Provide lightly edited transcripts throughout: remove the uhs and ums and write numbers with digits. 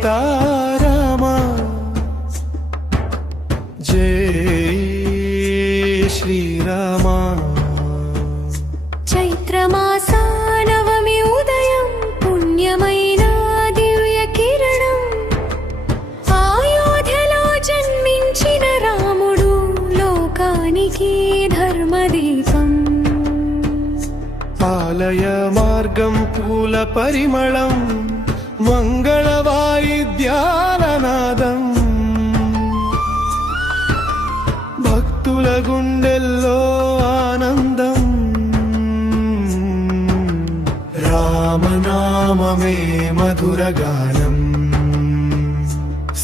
సీతారామ జై శ్రీరామ. చైత్రమాసా నవమి ఉదయం పుణ్యమైన దివ్య కిరణం అయోధ్యలో జన్మించిన రాముడు లోకానికి ధర్మదీపం. ఆలయ మార్గం పూల పరిమళం మంగళ వాయిద్యాల నాదం భక్తుల గుండెల్లో ఆనందం. రామనామమే మధుర గానం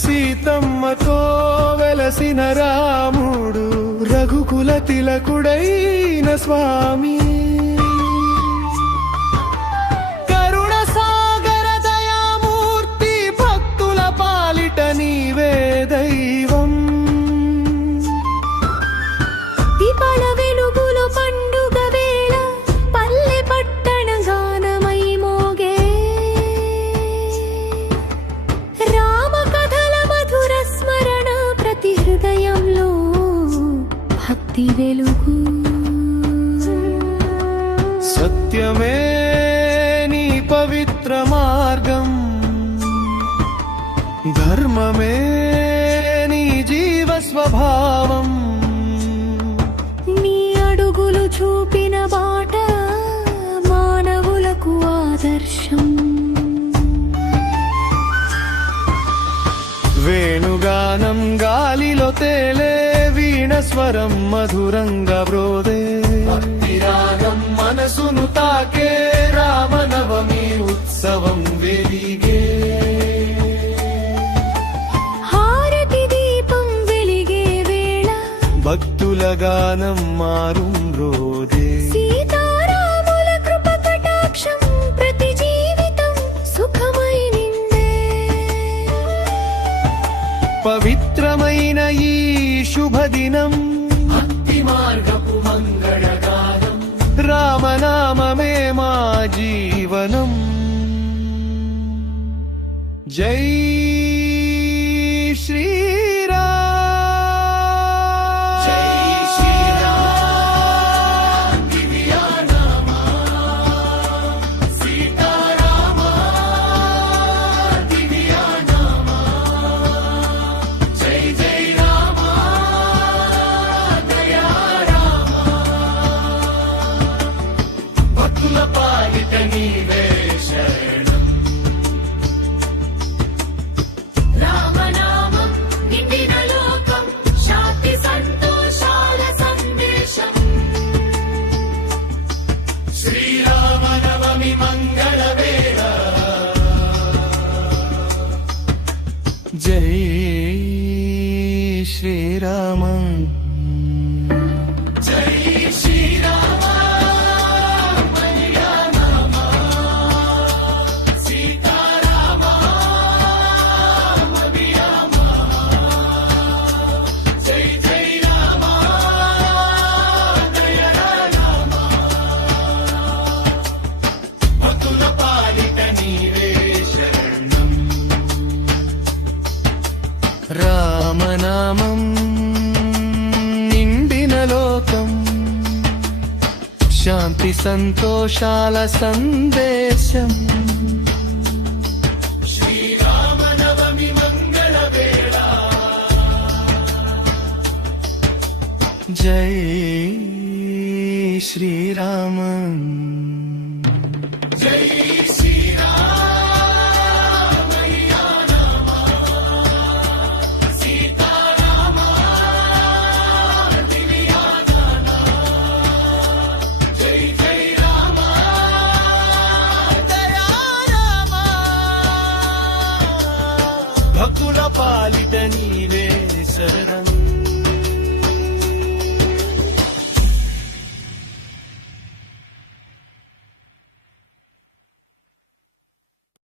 సీతమ్మతో వెలసిన రాముడు రఘుకుల తిలకుడైన స్వామి. నీవే దైవం దీపాల వెలుగులో పండుగ వేళ పల్లె పట్టణ గానమై మోగే రామ కథల మధుర స్మరణ ప్రతి హృదయంలో భక్తి వెలుగు. సత్యమే నీ పవిత్ర మార్గం ధర్మమే నీ జీవ స్వభావం. నీ అడుగులు చూపిన బాట మానవులకు ఆదర్శం. వేణుగానం గాలిలో తేలే వీణ స్వరం మధురంగా బ్రోదే భక్తిరాగం మనసును తాకే రామనవమి ఉత్సవం వెలిగే. భక్తుల గానం మారుం రోదే సీతారాముల కృప కటాక్షం ప్రతి జీవితం సుఖమై నిండే. పవిత్రమైన ఈ శుభదినం భక్తి మార్గపు మంగళ గానం రామనామమే మా జీవనం. జై శ్రీరామ్. రామనామం నిండిన లోకం శాంతి సంతోషాల సందేశం. శ్రీరామనవమి మంగళ వేళ జై శ్రీరామ. రామనామం నిండిన లోకం శాంతి సంతోషాల సందేశం. శ్రీరామనవమి మంగళ వేళ జై శ్రీరామ. జై శ్రీరామ. భక్తుల పాలిట నీవే శరణం.